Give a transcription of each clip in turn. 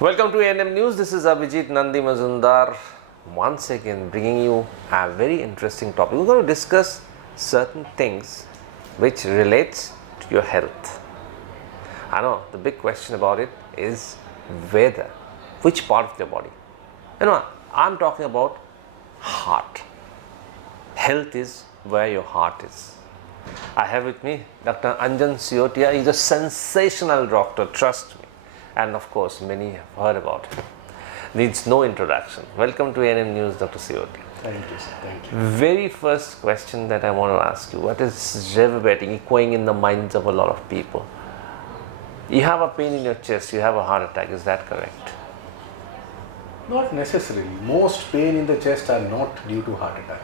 Welcome to ANM News. This is Avijit Nandi Majumdar once again bringing you a very interesting topic. We're going to discuss certain things which relates to your health. I know the big question about it is whether, which part of your body. I'm talking about heart. Health is where your heart is. I have with me Dr Anjan Siotia. He's a sensational doctor, trust me. And of course, many have heard about him. Needs no introduction. Welcome to ANM News, Dr. Siotia. Thank you, sir. Thank you. Very first question that I want to ask you, what is reverberating, echoing in the minds of a lot of people? You have a pain in your chest, you have a heart attack, is that correct? Not necessarily. Most pain in the chest are not due to heart attack.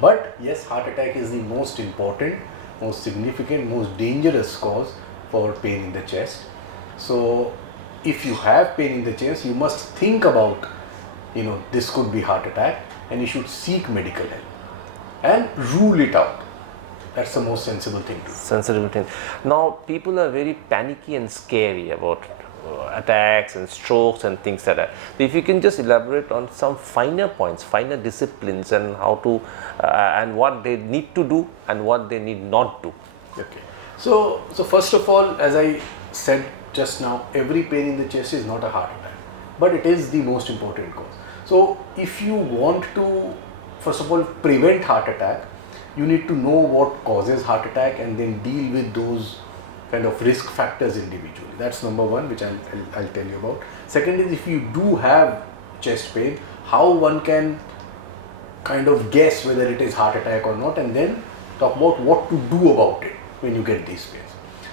But yes, heart attack is the most important, most significant, most dangerous cause for pain in the chest. So if you have pain in the chest, you must think about, this could be heart attack, and you should seek medical help and rule it out. That's the most sensible thing to do. Sensitive thing. Now, people are very panicky and scary about attacks and strokes and things like that. So if you can just elaborate on some finer points, finer disciplines, and how to and what they need to do and what they need not to. Okay. So first of all, as I said just now, every pain in the chest is not a heart attack, but it is the most important cause. So if you want to, first of all, prevent heart attack, you need to know what causes heart attack and then deal with those kind of risk factors individually. That's number one, which I'll tell you about. Second is, if you do have chest pain, how one can kind of guess whether it is heart attack or not, and then talk about what to do about it when you get these pains.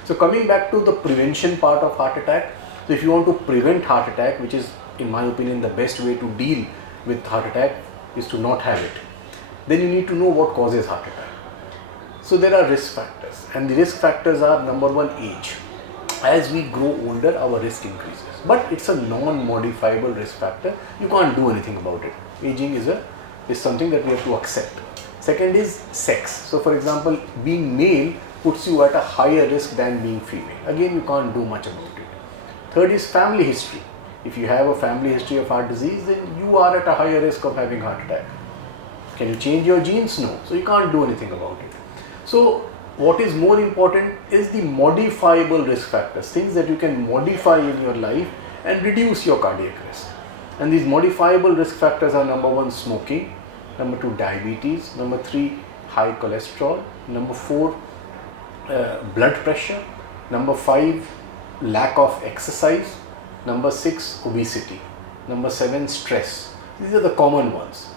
So coming back to the prevention part of heart attack, so if you want to prevent heart attack, which is in my opinion the best way to deal with heart attack is to not have it, then you need to know what causes heart attack. So there are risk factors, and the risk factors are, number one, age. As we grow older, our risk increases, but it's a non-modifiable risk factor. You can't do anything about it. Aging is something that we have to accept. Second is sex. So for example, being male puts you at a higher risk than being female. Again, you can't do much about it. Third is family history. If you have a family history of heart disease, then you are at a higher risk of having heart attack. Can you change your genes? No. So you can't do anything about it. So what is more important is the modifiable risk factors, things that you can modify in your life and reduce your cardiac risk. And these modifiable risk factors are, number one, smoking, number two, diabetes, number three, high cholesterol, number four, blood pressure, number five, lack of exercise, number six, obesity, number seven, stress. These are the common ones.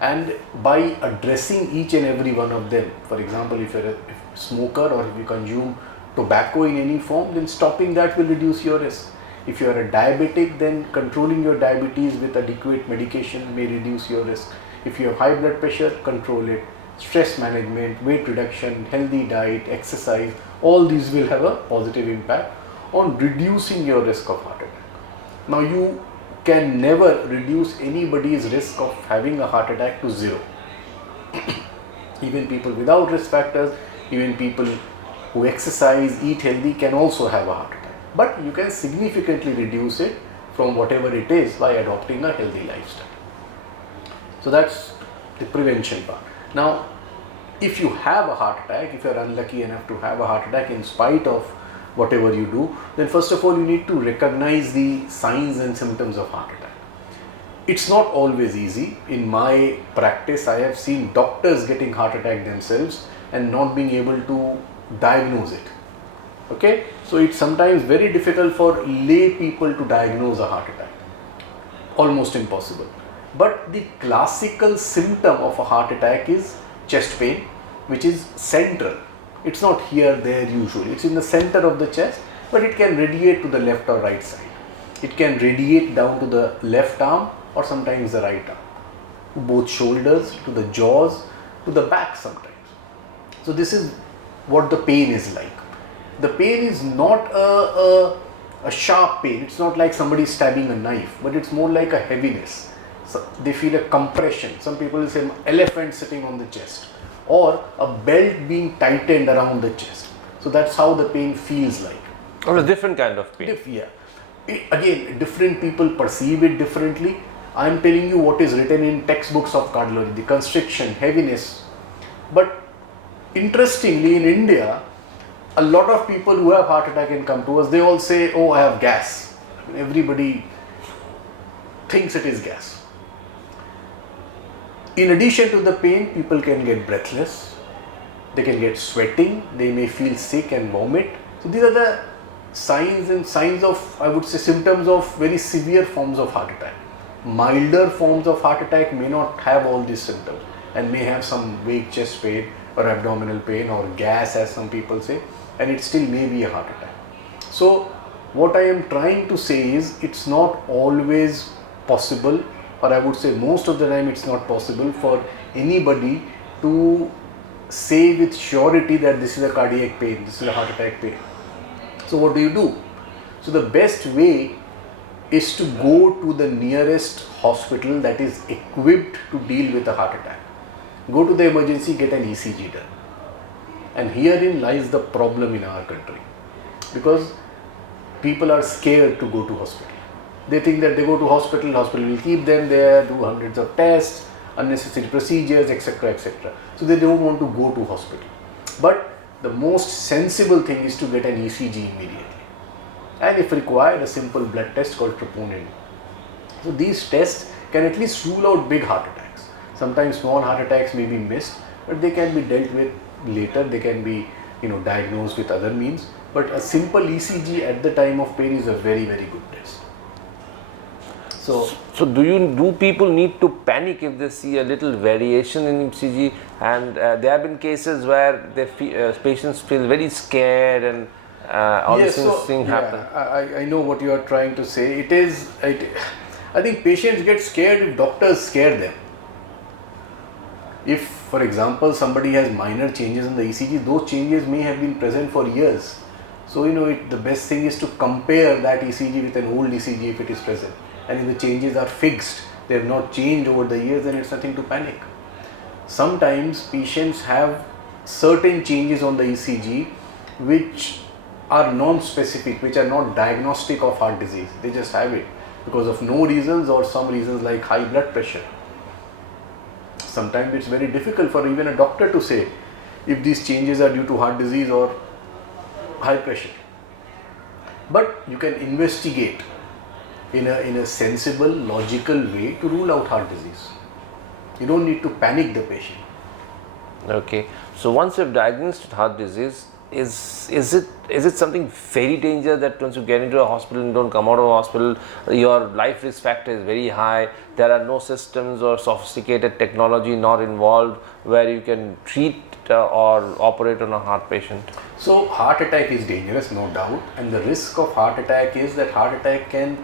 And by addressing each and every one of them, for example, if you're a smoker or if you consume tobacco in any form, then stopping that will reduce your risk. If you are a diabetic, then controlling your diabetes with adequate medication may reduce your risk. If you have high blood pressure, control it. Stress management, weight reduction, healthy diet, exercise, all these will have a positive impact on reducing your risk of heart attack. Now, you can never reduce anybody's risk of having a heart attack to zero. Even people without risk factors, even people who exercise, eat healthy can also have a heart attack. But you can significantly reduce it from whatever it is by adopting a healthy lifestyle. So that's the prevention part. Now, if you have a heart attack, if you are unlucky enough to have a heart attack in spite of whatever you do, then first of all you need to recognize the signs and symptoms of heart attack. It's not always easy. In my practice, I have seen doctors getting heart attack themselves and not being able to diagnose it. Okay, so it's sometimes very difficult for lay people to diagnose a heart attack. Almost impossible. But the classical symptom of a heart attack is chest pain, which is central. It's not here, there usually. It's in the center of the chest, but it can radiate to the left or right side. It can radiate down to the left arm or sometimes the right arm, to both shoulders, to the jaws, to the back sometimes. So this is what the pain is like. The pain is not a sharp pain. It's not like somebody stabbing a knife, but it's more like a heaviness. So they feel a compression. Some people will say an elephant sitting on the chest, or a belt being tightened around the chest. So that's how the pain feels like. Or a different kind of pain. Yeah. again, different people perceive it differently. I am telling you what is written in textbooks of cardiology, the constriction, heaviness. But interestingly, in India, a lot of people who have heart attack and come to us, they all say, oh, I have gas. Everybody thinks it is gas. In addition to the pain, people can get breathless, they can get sweating, they may feel sick and vomit. So these are the signs of, I would say, symptoms of very severe forms of heart attack. Milder forms of heart attack may not have all these symptoms and may have some vague chest pain or abdominal pain or gas, as some people say, and it still may be a heart attack. So what I am trying to say is, it's not always possible, or I would say most of the time it's not possible for anybody to say with surety that this is a cardiac pain, this is a heart attack pain. So what do? So the best way is to go to the nearest hospital that is equipped to deal with a heart attack. Go to the emergency, get an ECG done. And herein lies the problem in our country, because people are scared to go to hospital. They think that they go to hospital will keep them there, do hundreds of tests, unnecessary procedures, etc., etc. So they don't want to go to hospital. But the most sensible thing is to get an ECG immediately, and if required, a simple blood test called troponin. So these tests can at least rule out big heart attacks. Sometimes small heart attacks may be missed, but they can be dealt with later. They can be, diagnosed with other means. But a simple ECG at the time of pain is a very, very good test. So do people need to panic if they see a little variation in ECG? And there have been cases where patients feel very scared and all these things happen. I know what you are trying to say. I think patients get scared if doctors scare them. If, for example, somebody has minor changes in the ECG, those changes may have been present for years. So, the best thing is to compare that ECG with an old ECG if it is present. And if the changes are fixed, they have not changed over the years, then it's nothing to panic. Sometimes patients have certain changes on the ECG which are non-specific, which are not diagnostic of heart disease. They just have it because of no reasons or some reasons like high blood pressure. Sometimes it's very difficult for even a doctor to say if these changes are due to heart disease or high pressure. But you can investigate in a sensible, logical way to rule out heart disease. You don't need to panic the patient. Okay. So once you've diagnosed with heart disease, is it something very dangerous that once you get into a hospital and don't come out of a hospital, your life risk factor is very high? There are no systems or sophisticated technology not involved where you can treat or operate on a heart patient? So heart attack is dangerous, no doubt, and the risk of heart attack is that heart attack can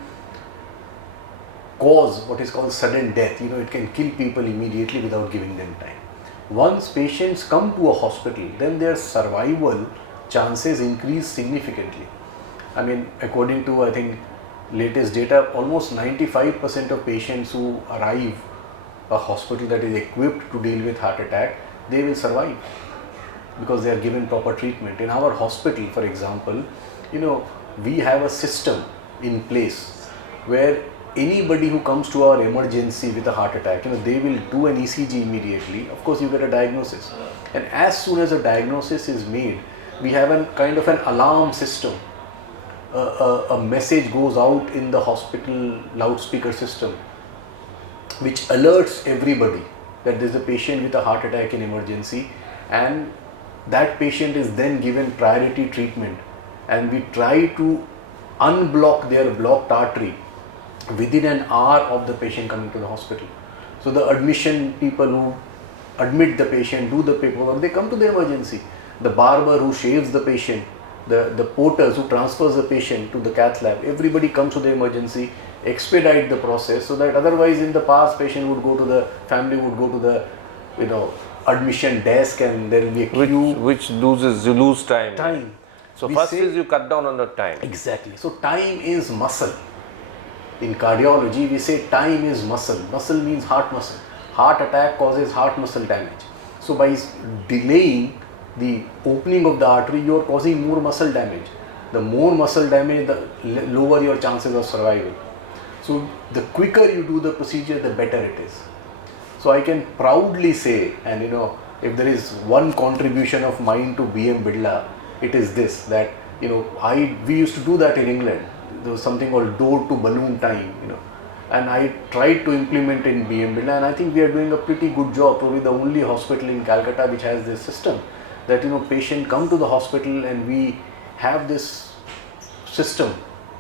cause what is called sudden death. It can kill people immediately without giving them time. Once patients come to a hospital, then their survival chances increase significantly. According to, I think, latest data, almost 95% of patients who arrive a hospital that is equipped to deal with heart attack, they will survive because they are given proper treatment. In our hospital, for example, we have a system in place where anybody who comes to our emergency with a heart attack, they will do an ECG immediately. Of course, you get a diagnosis, and as soon as a diagnosis is made, we have a kind of an alarm system. A message goes out in the hospital loudspeaker system which alerts everybody that there is a patient with a heart attack in emergency, and that patient is then given priority treatment, and we try to unblock their blocked artery within an hour of the patient coming to the hospital. So the admission people who admit the patient, do the paperwork, they come to the emergency. The barber who shaves the patient, the porters who transfers the patient to the cath lab, everybody comes to the emergency, expedite the process, so that otherwise in the past family would go to the admission desk and there will be a queue. Which you lose time. So first is you cut down on the time. Exactly. So time is muscle. In cardiology, we say time is muscle. Muscle means heart muscle. Heart attack causes heart muscle damage. So by delaying the opening of the artery, you are causing more muscle damage. the more muscle damage, the lower your chances of survival. So the quicker you do the procedure, the better it is. So I can proudly say, and if there is one contribution of mine to BM Birla, it is this, that we used to do that in England. There was something called door to balloon time, and I tried to implement in BM Birla, and I think we are doing a pretty good job. Probably the only hospital in Calcutta which has this system, that patient come to the hospital and we have this system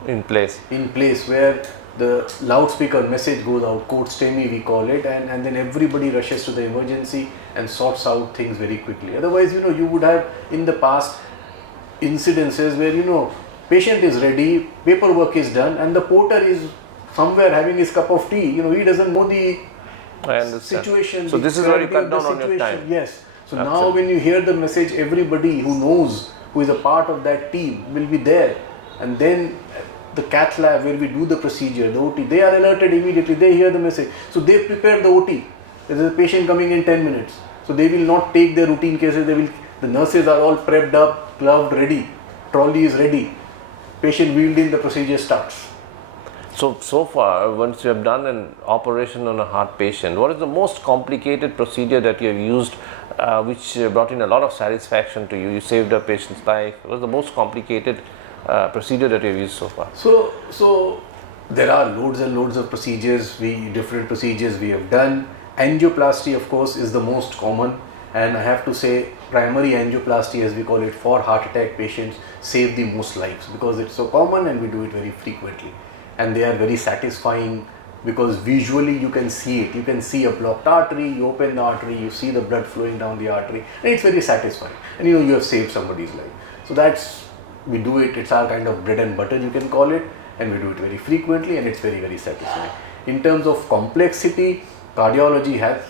in place where the loudspeaker message goes out, code STEMI we call it, and then everybody rushes to the emergency and sorts out things very quickly. Otherwise, you would have in the past incidences where patient is ready, paperwork is done, and the porter is somewhere having his cup of tea. He doesn't know the situation. So this is where you cut down on your time. Yes. So Absolutely. Now when you hear the message, everybody who knows, who is a part of that team will be there. And then the cath lab where we do the procedure, the OT, they are alerted immediately, they hear the message. So they prepare the OT. There is a patient coming in 10 minutes. So they will not take their routine cases, the nurses are all prepped up, gloved, ready, trolley is ready, patient wheeled in, the procedure starts. So far, once you have done an operation on a heart patient, what is the most complicated procedure that you have used which brought in a lot of satisfaction to you? You saved a patient's life. What was the most complicated procedure that you have used so far? So there are loads and loads of procedures, different procedures we have done. Angioplasty, of course, is the most common, and I have to say primary angioplasty, as we call it, for heart attack patients save the most lives because it's so common and we do it very frequently. And they are very satisfying because visually you can see it. You can see a blocked artery, you open the artery, you see the blood flowing down the artery, and it's very satisfying. And you have saved somebody's life. So we do it, it's our kind of bread and butter, you can call it, and we do it very frequently, and it's very, very satisfying. In terms of complexity, cardiology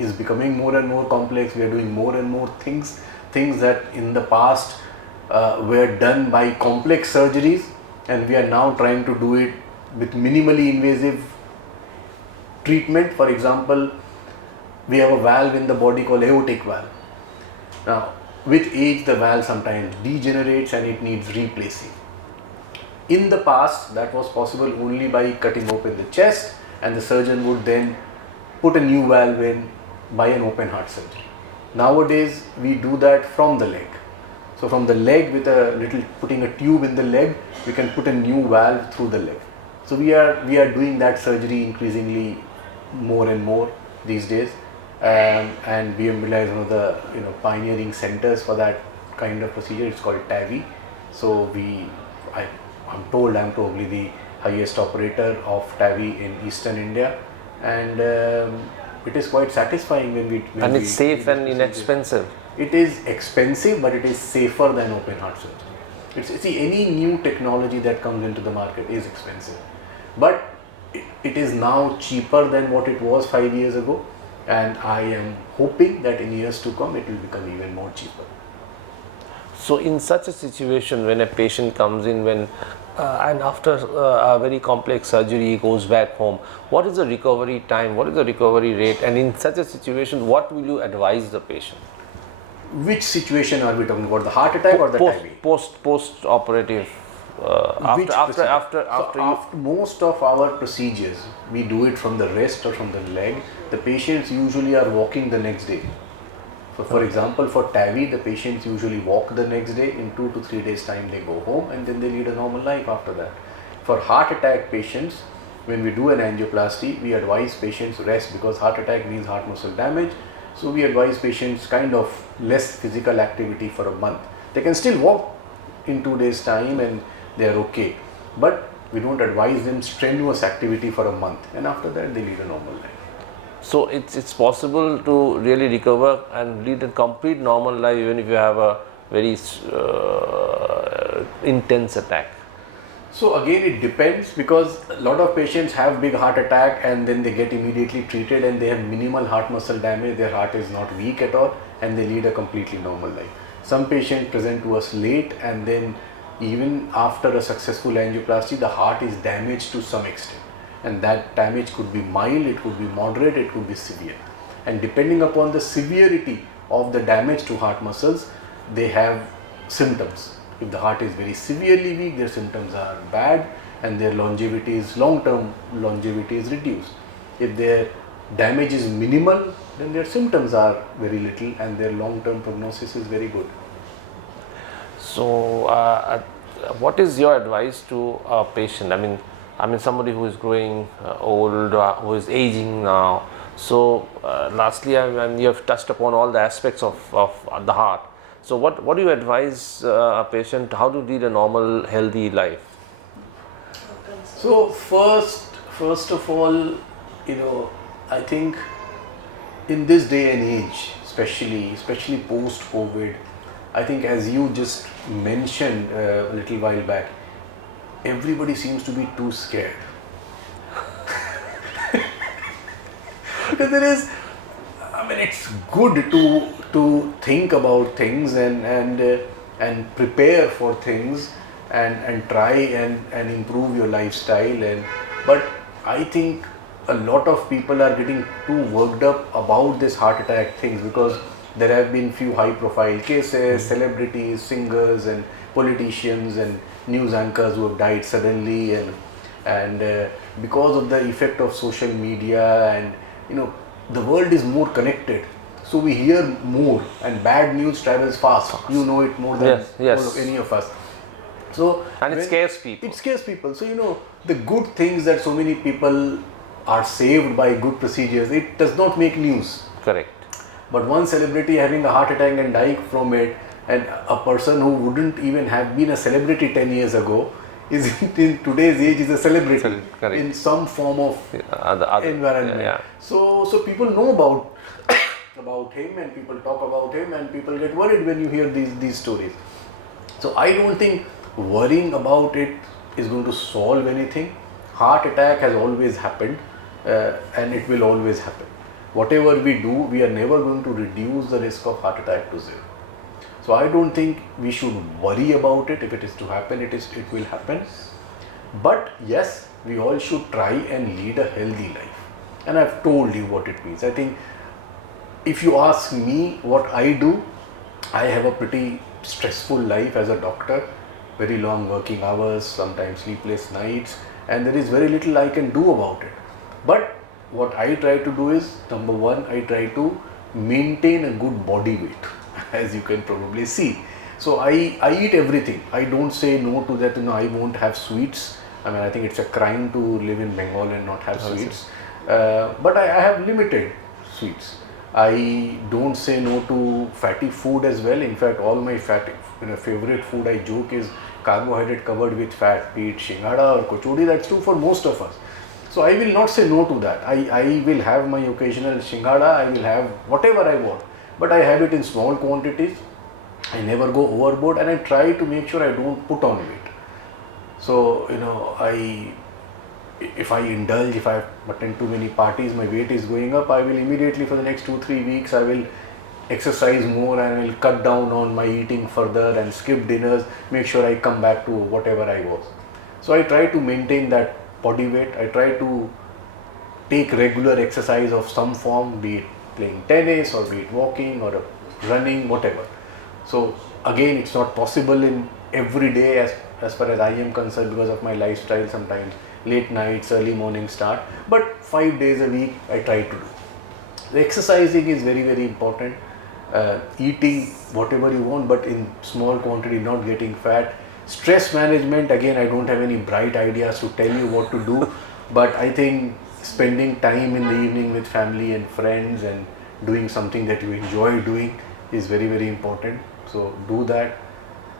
is becoming more and more complex. We are doing more and more things that in the past were done by complex surgeries, and we are now trying to do it with minimally invasive treatment. For example, we have a valve in the body called aortic valve. Now, with age, the valve sometimes degenerates and it needs replacing. In the past, that was possible only by cutting open the chest, and the surgeon would then put a new valve in by an open heart surgery. Nowadays, we do that from the leg. So from the leg, with putting a tube in the leg, we can put a new valve through the leg. So we are doing that surgery increasingly more and more these days, and BM Birla is one of the pioneering centers for that kind of procedure. It's called TAVI. So I'm told I'm probably the highest operator of TAVI in Eastern India, and it is quite satisfying when we. And it's safe and inexpensive. It is expensive, but it is safer than open heart surgery. See, any new technology that comes into the market is expensive, but it is now cheaper than what it was 5 years ago, and I am hoping that in years to come it will become even more cheaper. So in such a situation, when a patient comes in and after a very complex surgery goes back home, what is the recovery time, what is the recovery rate, and in such a situation, what will you advise the patient? Which situation are we talking about? The heart attack or the TAVI? Post operative. After most of our procedures, we do it from the wrist or from the leg. The patients usually are walking the next day. So for example, for TAVI, the patients usually walk the next day. In 2 to 3 days time, they go home and then they lead a normal life after that. For heart attack patients, when we do an angioplasty, we advise patients rest because heart attack means heart muscle damage. So we advise patients kind of less physical activity for a month. They can still walk in 2 days time and they are okay. But we don't advise them strenuous activity for a month, and after that they lead a normal life. So it's possible to really recover and lead a complete normal life even if you have a very intense attack. So again, it depends, because a lot of patients have big heart attack and then they get immediately treated and they have minimal heart muscle damage, their heart is not weak at all, and they lead a completely normal life. Some patients present to us late, and then even after a successful angioplasty, the heart is damaged to some extent, and that damage could be mild, it could be moderate, it could be severe, and depending upon the severity of the damage to heart muscles, they have symptoms. If the heart is very severely weak, their symptoms are bad and their longevity is long-term longevity is reduced. If their damage is minimal, then their symptoms are very little and their long-term prognosis is very good. So, what is your advice to a patient? I mean somebody who is growing old, who is aging now. So, lastly, you have touched upon all the aspects of the heart. So, what do you advise a patient how to lead a normal, healthy life? So, first of all, I think in this day and age, especially post-COVID, I think as you just mentioned a little while back, everybody seems to be too scared. Because it's good to think about things and prepare for things and try and improve your lifestyle, but I think a lot of people are getting too worked up about this heart attack things because there have been few high profile cases, celebrities, singers and politicians and news anchors who have died suddenly, and because of the effect of social media, and the world is more connected, so we hear more and bad news travels fast. You know it more than any of us. So it scares people. It scares people. So the good things that so many people are saved by good procedures, it does not make news. Correct. But one celebrity having a heart attack and dying from it, and a person who wouldn't even have been a celebrity 10 years ago is in today's age is a celebrity in some form of environment. Yeah. So people know about him, and people talk about him, and people get worried when you hear these stories. So I don't think worrying about it is going to solve anything. Heart attack has always happened, and it will always happen. Whatever we do, we are never going to reduce the risk of heart attack to zero. So I don't think we should worry about it. If it is to happen, it will happen. But yes, we all should try and lead a healthy life. And I've told you what it means. I think if you ask me what I do, I have a pretty stressful life as a doctor, very long working hours, sometimes sleepless nights, and there is very little I can do about it. But what I try to do is, number one, I try to maintain a good body weight, as you can probably see. So I eat everything. I don't say no to that, I won't have sweets. I think it's a crime to live in Bengal and not have sweets. But I have limited sweets. I don't say no to fatty food as well. In fact, all my favorite food, I joke, is carbohydrate covered with fat, be it shingada or kochori. That's true for most of us. So I will not say no to that. I will have my occasional shingada, I will have whatever I want, but I have it in small quantities. I never go overboard, and I try to make sure I don't put on weight. So if I indulge, if I attend too many parties, my weight is going up, I will immediately, for the next 2-3 weeks, I will exercise more and I will cut down on my eating further and skip dinners, make sure I come back to whatever I was. So I try to maintain that body weight. I try to take regular exercise of some form, be it playing tennis or be it walking or running, whatever. So again, it's not possible in every day as far as I am concerned because of my lifestyle, sometimes late nights, early morning start, but 5 days a week I try to do. The exercising is very, very important. Eating whatever you want, but in small quantity, not getting fat. Stress management, again, I don't have any bright ideas to tell you what to do, but I think spending time in the evening with family and friends and doing something that you enjoy doing is very, very important. So do that.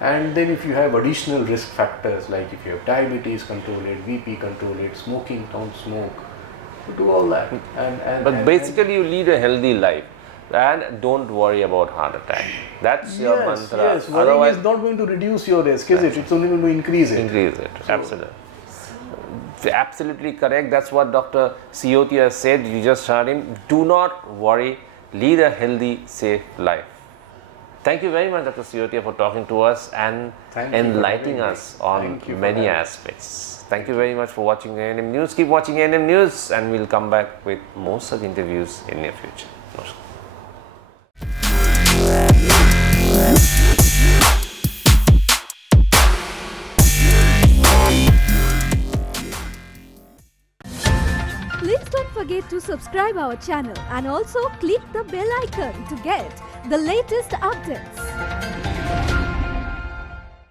And then if you have additional risk factors, like if you have diabetes, control it, BP, control it, smoking, don't smoke, do all that. But basically you lead a healthy life and don't worry about heart attack. That's your mantra. Yes, worrying is not going to reduce your risk, is it? It's only going to increase it. Absolutely. Absolutely correct. That's what Dr. Siotia said. You just heard him. Do not worry. Lead a healthy, safe life. Thank you very much, Dr. Siotia, for talking to us and enlightening us on many aspects. Thank you very much for watching ANM News. Keep watching ANM News, and we'll come back with more such interviews in near future. Namaskar. Please don't forget to subscribe our channel and also click the bell icon to get the latest updates.